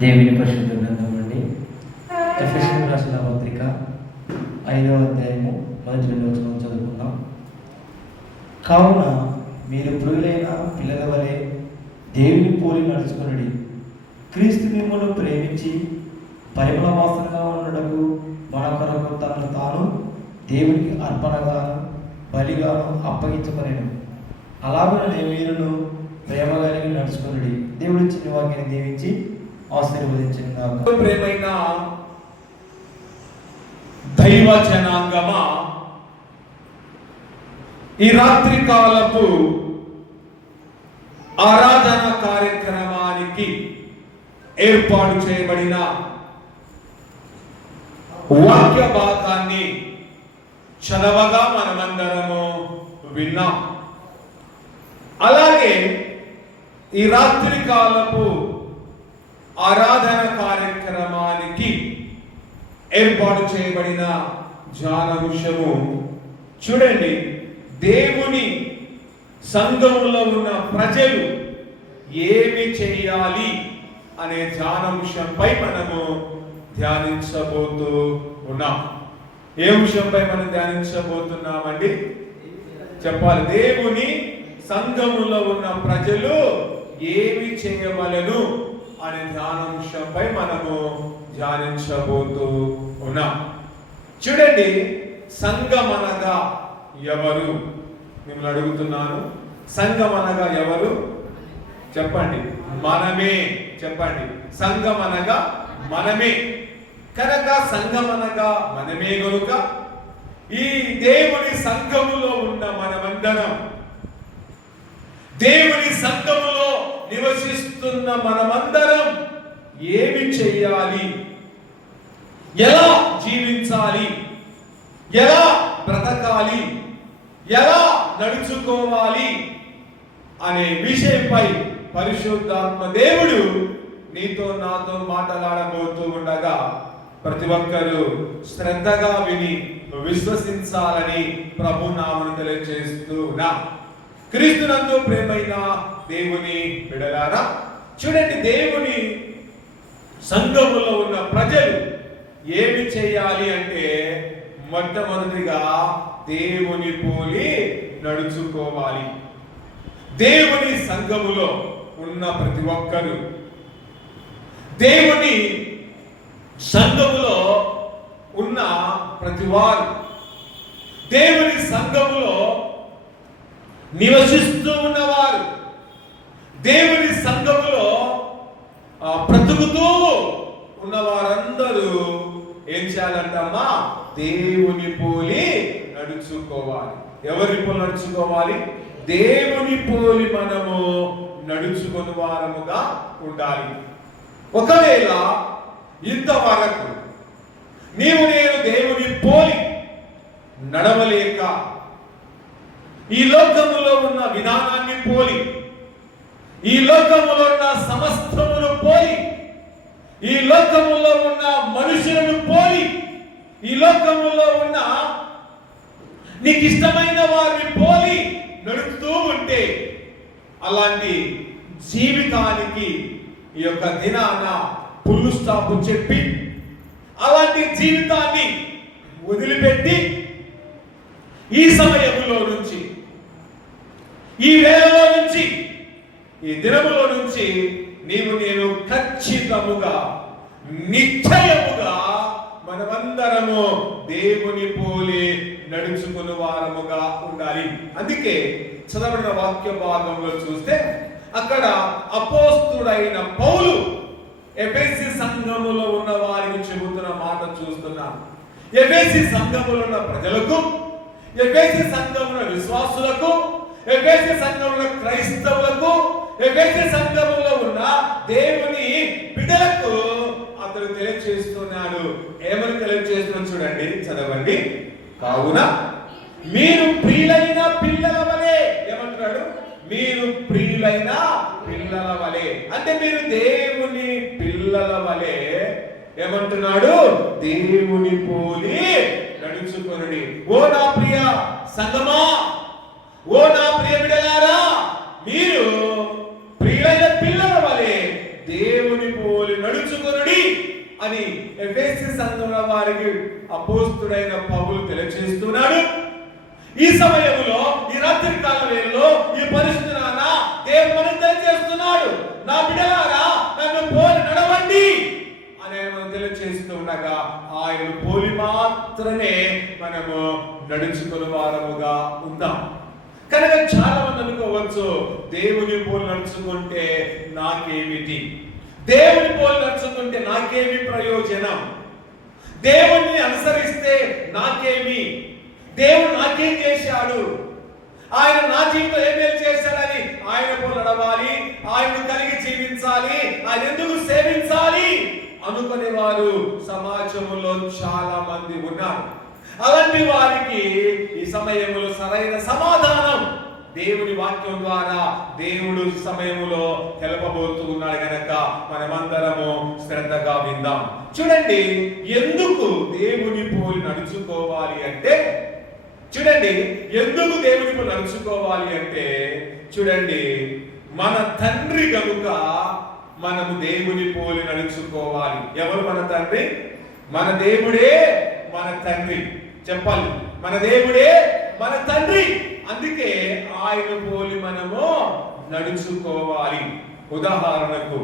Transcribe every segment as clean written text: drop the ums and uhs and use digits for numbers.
దేవుని పరిశుద్ధ గ్రంథం నుండి ఎఫెసీయులకు రాసిన పత్రిక 5వ అధ్యాయము 1 వచనం చదువుకుందాం. కావున మీరు ప్రియులైన పిల్లల వలె దేవుని పోలి నడుచుకొనుడి. క్రీస్తు మిమ్మును ప్రేమించి పరిమళ వాసనగా ఉండటకు మన కొరకు తనను తాను దేవునికి అర్పణగాను బలిగాను అప్పగించుకొనెను. అలాగనే మీరును ప్రేమ కలిగి నడుచుకొనుడి. దేవుడి చిన్న వాక్యాన్ని దీవించి ఆశీర్వదించుగాక. ప్రేమైన దైవ జనాంగమా, ఈ రాత్రి కాలపు ఆరాధన కార్యక్రమానికి ఏర్పాటు చేయబడిన వాక్య భాగాన్ని చదవగా మనమందరము విన్నాం. అలాగే ఈ రాత్రి కాలపు ఆరాధన కార్యక్రమానికి ఏర్పాటు చేయబడిన ధ్యానాంశము చూడండి. దేవుని సంఘములో ఉన్న ప్రజలు ఏమి చేయాలి అనే ధ్యానాంశంపై మనము ధ్యానించబోతూ ఉన్నాం. ఏ అంశంపై మనం ధ్యానించబోతున్నామండి? చెప్పాలి. దేవుని సంఘములో ఉన్న ప్రజలు ఏమి చేయవలెను అనే ధ్యానాంశంపై మనము ధ్యానించబోతూ ఉన్నాం. చూడండి, సంఘం అనగా ఎవరు? మిమ్మల్ని అడుగుతున్నాను, సంఘం అనగా ఎవరు? చెప్పండి. మనమే. చెప్పండి. సంఘం అనగా మనమే కనుక, సంఘం అనగా మనమే కనుక ఈ దేవుని సంఘములో ఉన్న మనమందరం, దేవుని సంఘములో నివసిస్తున్న మనమందరం ఏమి చెయ్యాలి, ఎలా జీవించాలి, ఎలా బ్రతకాలి, ఎలా నడుచుకోవాలి అనే విషయంపై పరిశుద్ధాత్మ దేవుడు నీతో నాతో మాట్లాడబోతూ ఉండగా ప్రతి ఒక్కరూ శ్రద్ధగా విని విశ్వసించాలని ప్రభు నామమున తెలియజేస్తున్నా. క్రీస్తునందు ప్రేమైన దేవుని బిడ్డలారా, చూడండి, దేవుని సంఘములో ఉన్న ప్రజలు ఏమి చేయాలి అంటే, మొట్టమొదటిగా దేవుని పోలి నడుచుకోవాలి. దేవుని సంఘములో ఉన్న ప్రతి ఒక్కరు, దేవుని సంఘములో ఉన్న ప్రతివారు, దేవుని సంఘములో నివసిస్తూ ఉన్నవారు, దేవుని సంఘములో బ్రతుకుతూ ఉన్న వారందరూ ఏం చేయాలంటమ్మా? దేవుని పోలి నడుచుకోవాలి. ఎవరి పోలి నడుచుకోవాలి? దేవుని పోలి మనము నడుచుకుని వారముగా ఉండాలి. ఒకవేళ ఇంతవరకు నీవు నేను దేవుని పోలి నడవలేక, ఈ లోకములో ఉన్న విధానాన్ని పోలి, ఈ లోకములో ఉన్న సమస్తమును పోలి, ఈ లోకములో ఉన్న మనుషులను పోలి, ఈ లోకములో ఉన్న నీకు ఇష్టమైన వారిని పోలి నడుపుతూ ఉంటే, అలాంటి జీవితానికి ఈ యొక్క దినాన ఫుల్ స్టాప్ చెప్పి, అలాంటి జీవితాన్ని వదిలిపెట్టి, ఈ సమయంలో నుంచి, ఈ వేళలో నుంచి, ఈ దినములో నుంచి నీవు నేను ఖచ్చితముగా నిశ్చయముగా మనమందరము దేవుని పోలి నడుచుకుని వారముగా ఉండాలి. అందుకే చదవబడిన వాక్య భాగంలో చూస్తే, అక్కడ అపోస్తుడైన పౌలు ఎఫెసీ సంఘములో ఉన్న వారికి చెబుతున్న మాట చూస్తున్నాం. ఎఫెసీ సంఘములో ఉన్న ప్రజలకు, ఎఫెసీ సంఘముల విశ్వాసులకు, ఎఫెసీ సంఘముల క్రైస్తవులకు, ఎఫెసీ సంఘములో ఉన్న దేవుని బిడ్డలకు అతడు తెలియజేస్తున్నాడు. ఏమని తెలియజేస్తున్నాడు చూడండి, చదవండి. కావున మీరు ప్రియులైన పిల్లల వలె, ఏమంటున్నాడు? మీరు ప్రియులైన పిల్లల వలె అంటే మీరు దేవుని పిల్లల వలె ఏమంటున్నాడు? దేవుని పోలి నడుచుకొనుడి. ఓ నా ప్రియ సంగమా, ఓ నా ప్రియ బిడ్డలారా, మీరు ప్రియులైన పిల్లల వలె దేవుని పోలి నడుచు నడుచుకొనుడి అని ఎఫెసీ సంఘంలో వారికి అపోస్తుడైన పౌలు తెలియజేస్తున్నాడు. ఈ సమయంలో, ఈ రాత్రి కాల వేళలో, ఈ పరిశుద్ధనాన దేవుడు మనకు తెలియజేస్తున్నాడు, నా బిడ్డలారా నన్ను పోలి నడవండి అని మనం తెలియజేస్తూ ఉండగా ఆయన పోలి మాత్రమే మనము నడుచుకునే వారముగా ఉందాం. కనుక చాలా మంది అనుకోవచ్చు, దేవుని పోలి నడుచుకుంటే నాకేమిటి, దేవుని పోలి నడుచుకుంటే నాకేమి ప్రయోజనం, దేవుణ్ణి అనుసరిస్తే నాకేమి, దేవుడు నాకేం చేశాడు, ఆయన నా జీవితంలో ఏం మేలు చేశాడని ఆయన పోలి నడవాలి, ఆయన్ని కలిగి జీవించాలి, ఆయన ఎందుకు సేవించాలి అనుకునే వారు సమాజంలో చాలా మంది ఉన్నారు. అలాంటి వారికి ఈ సమయంలో సరైన సమాధానం దేవుని వాక్యం ద్వారా దేవుడు సమయంలో తెలపబోతూ ఉన్నాడు గనక మనమందరము శ్రద్ధగా విందాం. చూడండి, ఎందుకు దేవుని పోలి నడుచుకోవాలి అంటే, చూడండి మన తండ్రి గనుక మనము దేవుని పోలి నడుచుకోవాలి. ఎవరు మన తండ్రి? మన దేవుడే మన తండ్రి. చెప్పాలి, మన దేవుడే మన తండ్రి. అందుకే ఆయన పోలి మనము నడుచుకోవాలి. ఉదాహరణకు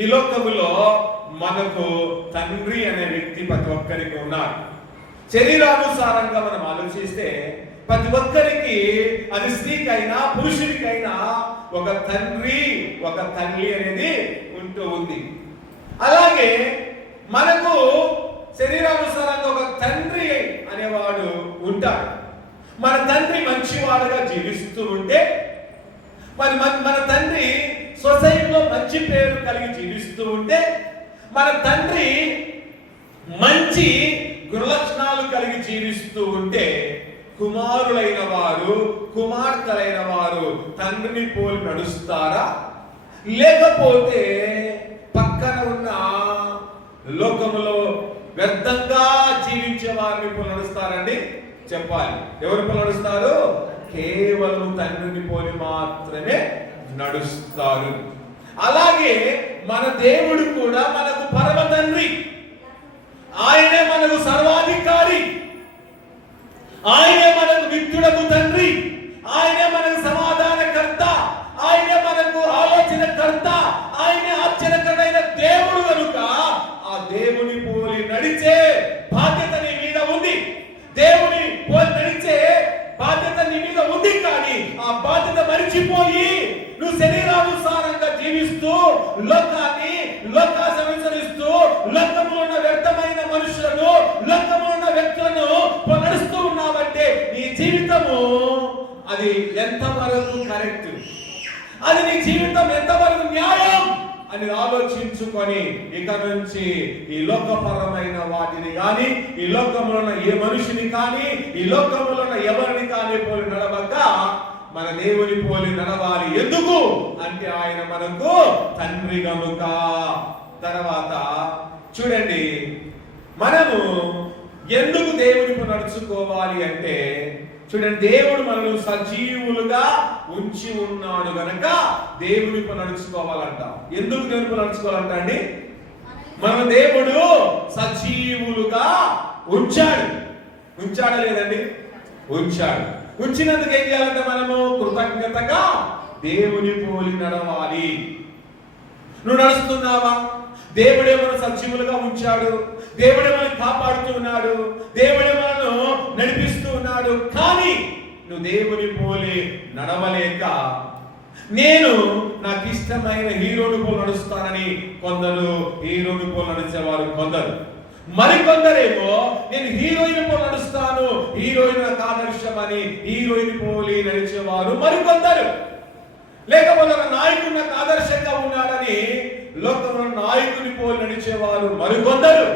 ఈ లోకములో మనకు తండ్రి అనే వ్యక్తి ప్రతి ఒక్కరికి ఉన్నారు. శరీరానుసారంగా మనం ఆలోచిస్తే ప్రతి ఒక్కరికి, అది స్త్రీకైనా పురుషుడికైనా, ఒక తండ్రి ఒక తల్లి అనేది ఉంటూ ఉంది. అలాగే మనకు శరీరానుసారంగా ఒక తండ్రి అనేవాడు ఉంటాడు. మన తండ్రి మంచివాడుగా జీవిస్తూ ఉంటే, మన తండ్రి సొసైటీలో మంచి పేరు కలిగి జీవిస్తూ ఉంటే, మన తండ్రి మంచి గుణలక్షణాలు కలిగి జీవిస్తూ ఉంటే, కుమారులైన వారు కుమార్తెలైన వారు తండ్రిని పోలి నడుస్తారా? లేకపోతే పక్కన ఉన్న లోకములో వ్యర్థంగా జీవించే వారిని పోలి నడుస్తారండి? చెప్పాలి, ఎవరి పోలి నడుస్తారు? కేవలం తండ్రిని పోలి మాత్రమే నడుస్తారు. అలాగే మన దేవుడు కూడా మనకు పరమ తండ్రి, ఆయనే మనకు సర్వాధికారి, ఆయనే మనకు నిత్యుడకు తండ్రి, ఆయనే మనకు సమాధానకర్త, ఆయనే మనకు ఆలోచనకర్త, ఆయనే ఆశ్చర్యకరమైన దేవుడు కనుక ఆ దేవుని పోలి నడిచే బాధ్యత నీ మీద ఉంది. దేవుని పోలి నడిచే బాధ్యత నీ మీద ఉంది. కానీ ఆ బాధ్యత మరిచిపోయి నువ్వు శరీరానుసారంగా జీవిస్తూ లోకాన్ని అనుసరిస్తూ లోకంలో ఉన్న వ్యర్థమైన మనుషులను, లోకంలో ఉన్న వ్యక్తులను నడుస్తూ ఉన్నావంటే నీ జీవితము అది ఎంతవరకు కరెక్ట్, అది నీ జీవితం ఎంతవరకు న్యాయం అని ఆలోచించుకొని ఇక నుంచి ఈ లోకపరమైన వాటిని కానీ, ఈ లోకంలో ఉన్న ఏ మనిషిని కానీ, ఈ లోకంలో ఉన్న ఎవరిని కానీ పోలి నడవక మన దేవుని పోలి నడవాలి. ఎందుకు అంటే ఆయన మనకు తండ్రి గనుక. తర్వాత చూడండి, మనము ఎందుకు దేవుని నడుచుకోవాలి అంటే, చూడండి, దేవుడు మనల్ని సజీవులుగా ఉంచి ఉన్నాడు గనక దేవుని నడుచుకోవాలంట. ఎందుకు దేవుని నడుచుకోవాలంట అండి? మన దేవుడు సజీవులుగా ఉంచాడా లేదండి? ఉంచాడు. ఉంచినందుకు ఏం చేయాలంటే మనము కృతజ్ఞతగా దేవుని పోలి నడవాలి. నువ్వు నడుస్తున్నావా? దేవుడే మనల్ని సజీవులుగా ఉంచాడు, దేవుడే మనల్ని కాపాడుతూ ఉన్నాడు, దేవుడే మనల్ని నడిపిస్తూ ఉన్నాడు. కానీ నువ్వు దేవుని పోలి నడవలేక, నేను నాకు ఇష్టమైన హీరోని పోలి నడుస్తానని కొందరు హీరోని పోలి నడిచేవారు కొందరు, మరికొందరేమో నేను హీరోయిన్ పోలి నడుస్తాను, హీరోయిన్ నాకు ఆదర్శమని హీరోయిన్ పోలి నడిచేవారు మరికొందరు. లేకపోతే ఒక నాయకుడు నాకు ఆదర్శంగా ఉన్నాడని లోకంలో నాయకుని పోలి నడిచేవారు మరికొందరు.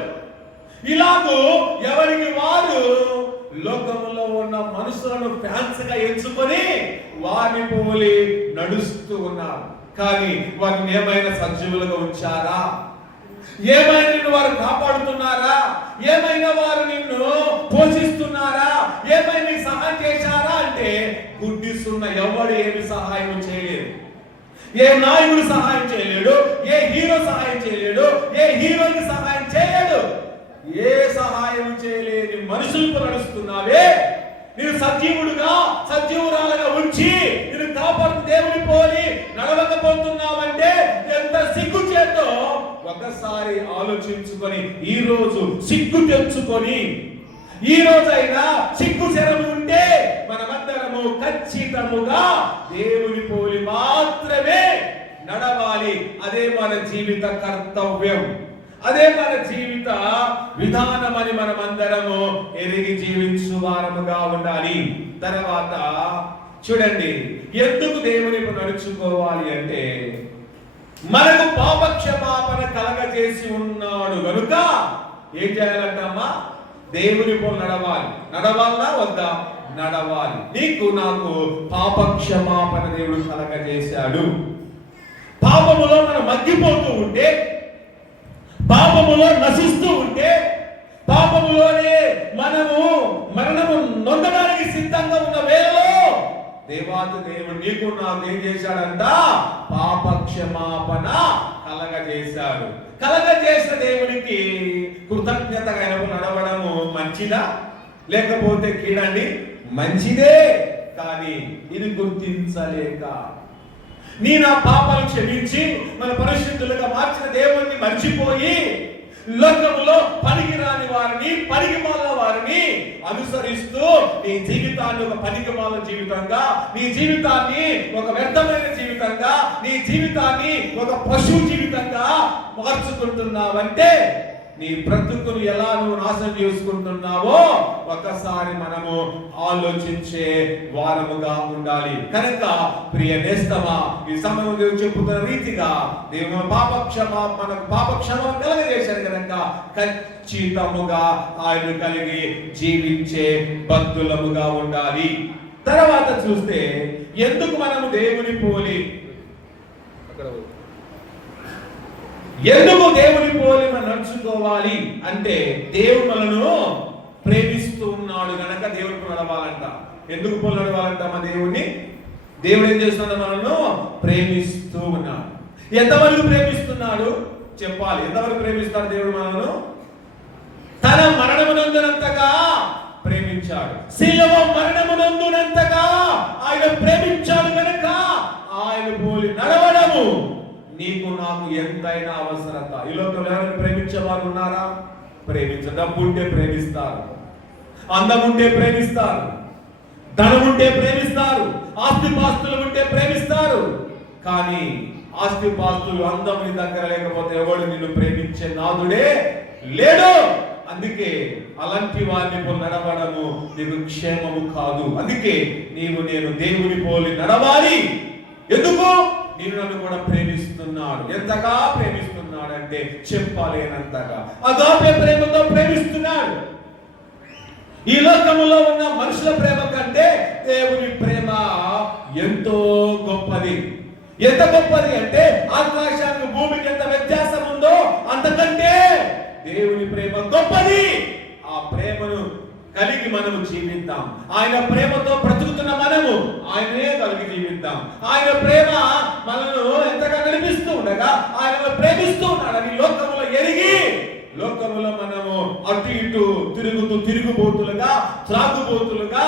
ఇలాగూ ఎవరికి వారు లోకంలో ఉన్న మనుషులను ఫ్యాన్స్ గా ఎంచుకొని వారిని పోలి నడుస్తూ ఉన్నారు. కానీ వారిని ఏమైనా సజీవులుగా ఉంచారా? ఏమైనా నిన్ను వారు కాపాడుతున్నారా? ఏమైనా వారు నిన్ను పోషిస్తున్నారా? ఏమైనా నీకు సహాయం చేశారా అంటే గుడ్డిస్తున్న ఎవరు ఏమి సహాయం చేయలేదు. ఏ నాయకుడు సహాయం చేయలేడు, ఏ హీరో సహాయం చేయలేడు, ఏ హీరోయిన్ సహాయం చేయలేడు. ఏ సహాయం చేయలేని మనుషులకు నడుస్తున్నావే. నేను సజీవుడుగా సజీవురాలుగా ఉంచి నేను కాపాడు దేవుని పోలి నడవకపోతున్నావంటే ఎంత సిగ్గు చేతో ఒకసారి ఆలోచించుకొని ఈ రోజు సిగ్గు తెచ్చుకొని ఈ రోజైనా సిగ్గు శరము ఉంటే మనమందరము ఖచ్చితముగా దేవుని పోలి మాత్రమే నడవాలి. అదే మన జీవిత కర్తవ్యం, అదే మన జీవిత విధానం అని మనమందరము ఎరిగి జీవించు వారముగా ఉండాలి. తర్వాత చూడండి, ఎందుకు దేవుని నడుచుకోవాలి అంటే మనకు పాప క్షమాపణ కలగజేసి ఉన్నాడు కనుక ఏం చేయాలంటమ్మా? దేవుని పోలు నడవాలి. నడవాలా వద్దా? నడవాలి. నీకు నాకు పాప క్షమాపణ దేవుడు కలగజేశాడు. పాపములో మనం మగ్గిపోతూ ఉంటే, పాపములో నశిస్తూ ఉంటే, పాపములోనే మనము మరణము నొందడానికి సిద్ధంగా ఉన్న వేళలో దేవాది దేవుడు నీకు నాకు ఏం చేశాడంట? పాప క్షమాపణ కలగజేశాడు. కలగజేసిన దేవునికి కృతజ్ఞతగా నడవడము మంచిదా లేకపోతే కీడండి? మంచిదే. కానీ ఇది గుర్తించలేక నీ నా పాపాలు క్షమించి మన పరిశుద్ధులుగా మార్చిన దేవుణ్ణి మర్చిపోయి లోకములో పనికిరాని వారిని, పనికిమాల వారిని అనుసరిస్తూ నీ జీవితాన్ని ఒక పనికిమాల జీవితంగా, నీ జీవితాన్ని ఒక వ్యర్థమైన జీవితంగా, నీ జీవితాన్ని ఒక పశువు జీవితంగా మార్చుకుంటున్నావంటే నీ బ్రతుకును ఎలా నువ్వు నాశనం చేసుకుంటున్నావో ఒకసారి మనము ఆలోచించే వారముగా ఉండాలి. కనుక ప్రియ నేస్తమా, ఈ సమయంలో దేవుడు చెప్పుతున్న రీతిగా దేవుడు మనకు పాప క్షమాపణ కలగజేశాడు కనుక ఖచ్చితముగా ఆయన కలిగి జీవించే భక్తులముగా ఉండాలి. తర్వాత చూస్తే ఎందుకు మనము దేవుని పోలి మనం నడుచుకోవాలి అంటే దేవుడు మనను ప్రేమిస్తూ ఉన్నాడు గనక దేవుడు నడవాలంట. ఎందుకు పోలి నడవాలంట? మా దేవుడిని దేవుడు ఏం చేస్తున్నాడు? మనను ప్రేమిస్తూ ఉన్నాడు. ఎంతవరకు ప్రేమిస్తున్నాడు చెప్పాలి. ఎంతవరకు ప్రేమిస్తాడు దేవుడు మనను? తన మరణమునందునంతగా ప్రేమించాడు. శిలువ మరణమునందునంతగా ఆయన ప్రేమించాడు గనక ఆయన పోలి నడవడము నీకు నాకు ఎంతైనా అవసరత. ఈ లోకంలో ఎవరైనా ప్రేమించే వారు ఉన్నారా? డబ్బు ఉంటే ప్రేమిస్తారు, అందం ఉంటే ప్రేమిస్తారు, ధనం ఉంటే ప్రేమిస్తారు, ఆస్తిపాస్తులు ఉంటే ప్రేమిస్తారు. కానీ ఆస్తిపాస్తులు అందం నీ దగ్గర లేకపోతే ఎవడు నిన్ను ప్రేమించే నాదుడే లేడు. అందుకే అలాంటి వారిని పోలి నడవడము నీకు క్షేమము కాదు. అందుకే నేను దేవుని పోలి నడవాలి. ఎందుకు? నేను నన్ను కూడా ప్రేమిస్తున్నాడు. ఎంతగా ప్రేమిస్తున్నాడు అంటే చెప్పలేనంతగా అగాపే ప్రేమతో ప్రేమిస్తున్నాడు. ఈ లోకములో ఉన్న మనుషుల ప్రేమ కంటే దేవుని ప్రేమ ఎంతో గొప్పది. ఎంత గొప్పది అంటే ఆకాశానికి భూమికి ఎంత వ్యత్యాసం ఉందో అంతకంటే దేవుని ప్రేమ గొప్పది. ఆ ప్రేమను కలిగి మనము జీవిద్దాం. ఆయన ప్రేమతో బ్రతుకుతున్న మనము ఆయనే కలిగి జీవిద్దాం. ఆయన ప్రేమ మనను ఎంతగా నడిపిస్తూ ఉండగా ఆయన ప్రేమిస్తూ ఉన్నాడని లోకములో ఎరిగి లోకములో మనము అటు ఇటు తిరుగుబోతులుగా, త్రాగుబోతులుగా,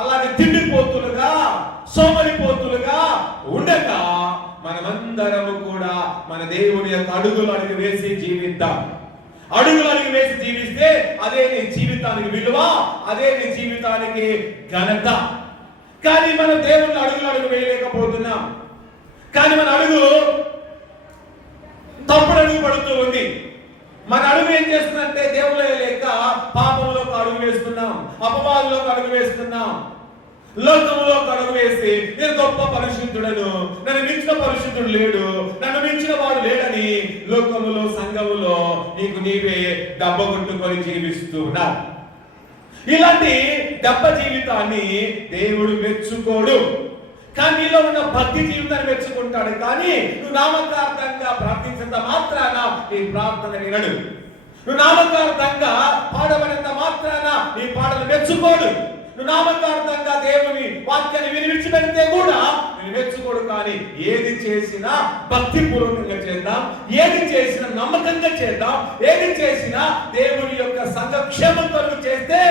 అలాగే తిండిపోతులుగా, సోమరిపోతులుగా ఉండగా మనమందరము కూడా మన దేవుని యొక్క అడుగులు వేసి జీవిద్దాం. అడుగులు వేసి జీవిస్తే అదే నీ జీవితానికి విలువ, అదే నీ జీవితానికి ఘనత. కానీ మనం దేవుని అడుగు వేయలేకపోతున్నాం. కానీ మన అడుగు తప్పుడు అడుగు పడుతూ ఉంది. మన అడుగు ఏం చేస్తుందంటే దేవుడు లేక పాపంలోకి అడుగు వేస్తున్నాం, అపవాదులోకి అడుగు వేస్తున్నాం, లోకములోకి అడుగు వేసి నేను గొప్ప పరిశుద్ధుడను, నన్ను మించిన పరిశుద్ధుడు లేడు, నన్ను మించిన వాడు లేడని లోకములో సంఘములో నీకు నీవే దెబ్బ కొట్టుకొని జీవిస్తున్నావు. ఇలాంటి దెబ్బ జీవితాన్ని దేవుడు మెచ్చుకోడు. కానీ నీలో ఉన్న భక్తి జీవితాన్ని మెచ్చుకుంటాడు. కానీ నువ్వు నామకార్థంగా ప్రార్థించినంత మాత్రాన నీ ప్రార్థన వినడు. నువ్వు నామకార్థంగా పాడబడినంత మాత్రాన నీ పాటలు మెచ్చుకోడు. నువ్వు నామకార్థంగా దేవుని వాక్యాన్ని విడిచిపెడితే కూడా నేను మెచ్చుకోడు. కానీ ఏది చేసినా భక్తిపూర్వకంగా చేద్దాం, ఏది చేసినా నమ్మకంగా చేద్దాం, ఏది చేసినా దేవుని యొక్క సంఘక్షేమం కొరకు చేస్తే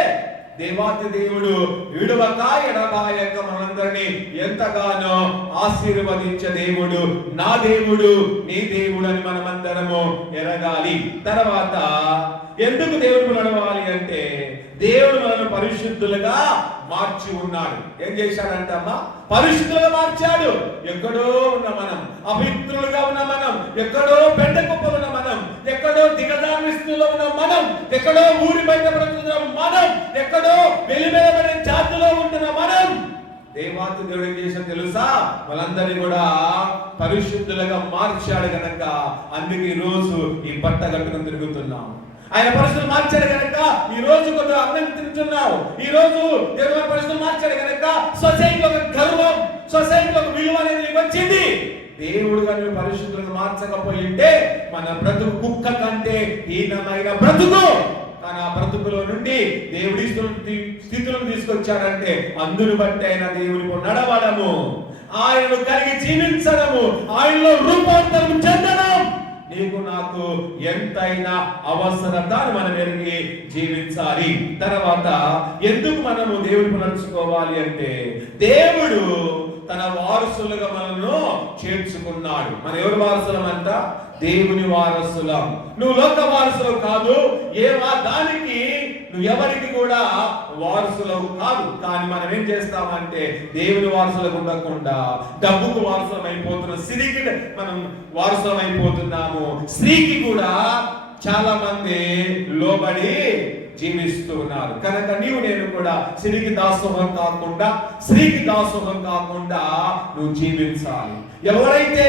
దేవాతి దేవుడు విడువక ఎడబాయక మనందరినీ ఎంతగానో ఆశీర్వదించే దేవుడు, నా దేవుడు నీ దేవుడు అని మనమందరము ఎరగాలి. తర్వాత ఎందుకు దేవుడు నడవాలి అంటే దేవుడు మనల్ని పరిశుద్ధులుగా మార్చి ఉన్నాడు. ఏం చేశాడంటే అమ్మా, పరిశుద్ధులుగా మార్చాడు. ఎక్కడో ఉన్న మనం, అపవిత్రులుగా ఉన్న మనం, ఎక్కడో పెంట కుప్పలు ఉన్న మనం, ఎక్కడో దిగజారి స్థితిలో ఉన్న మనం, ఎక్కడో ఊరి బయట బ్రతుకుతున్న మనం, ఎక్కడో వెలివేయబడిన జాతిలో ఉంటున్న మనం, దేవాతి దేవుడు ఏం చేశాడు తెలుసా? వాళ్ళందరినీ కూడా పరిశుద్ధులుగా మార్చాడు గనక అందుకే ఈ రోజు ఈ బట్ట కట్టుకుని తిరుగుతున్నాం. ఆయన పరిస్థితులు మార్చాడు కనుక ఈ రోజు కొంత అన్నం తింటున్నావు. ఈ రోజు దేవుని పరిస్థితులు మార్చాడు కనుక సొసైటీలో ఒక గర్వం, సొసైటీలో ఒక విలువ అనేది వచ్చింది. దేవుడు కనుక పరిస్థితులను మార్చకపోయింటే మన బ్రతుకు కుక్క కంటే హీనమైన బ్రతుకు. కానీ ఆ బ్రతుకులో నుండి దేవుడి స్థితులను తీసుకొచ్చాడంటే అందుని బట్టి ఆయన దేవుని నడవడము, ఆయనను కలిగి జీవించడము, ఆయనలో రూపాంతరం చెందడం నీకు నాకు ఎంతైనా అవసరత మనం ఎరిగి జీవించాలి. తర్వాత ఎందుకు మనము దేవుడిని నడుచుకోవాలి అంటే దేవుడు తన వారసులుగా మనల్ని చేర్చుకున్నాడు. మన ఎవరు వారసులం అంట? దేవుని వారసులం. నువ్వు లోక వారసులు కాదు, దానికి నువ్వు ఎవరికి కూడా వారసులవు కాదు. కానీ మనం ఏం చేస్తామంటే దేవుని వారసులకు ఉండకుండా డబ్బుకు వారసులం అయిపోతున్నాం, సిరికి మనం వారసులం అయిపోతున్నాము. స్త్రీకి కూడా చాలా మంది లోబడి జీవిస్తున్నారు. కనుక నీవు నేను కూడా సిరికి దాసోహం కాకుండా, స్త్రీకి దాసోహం కాకుండా నువ్వు జీవించాలి. ఎవరైతే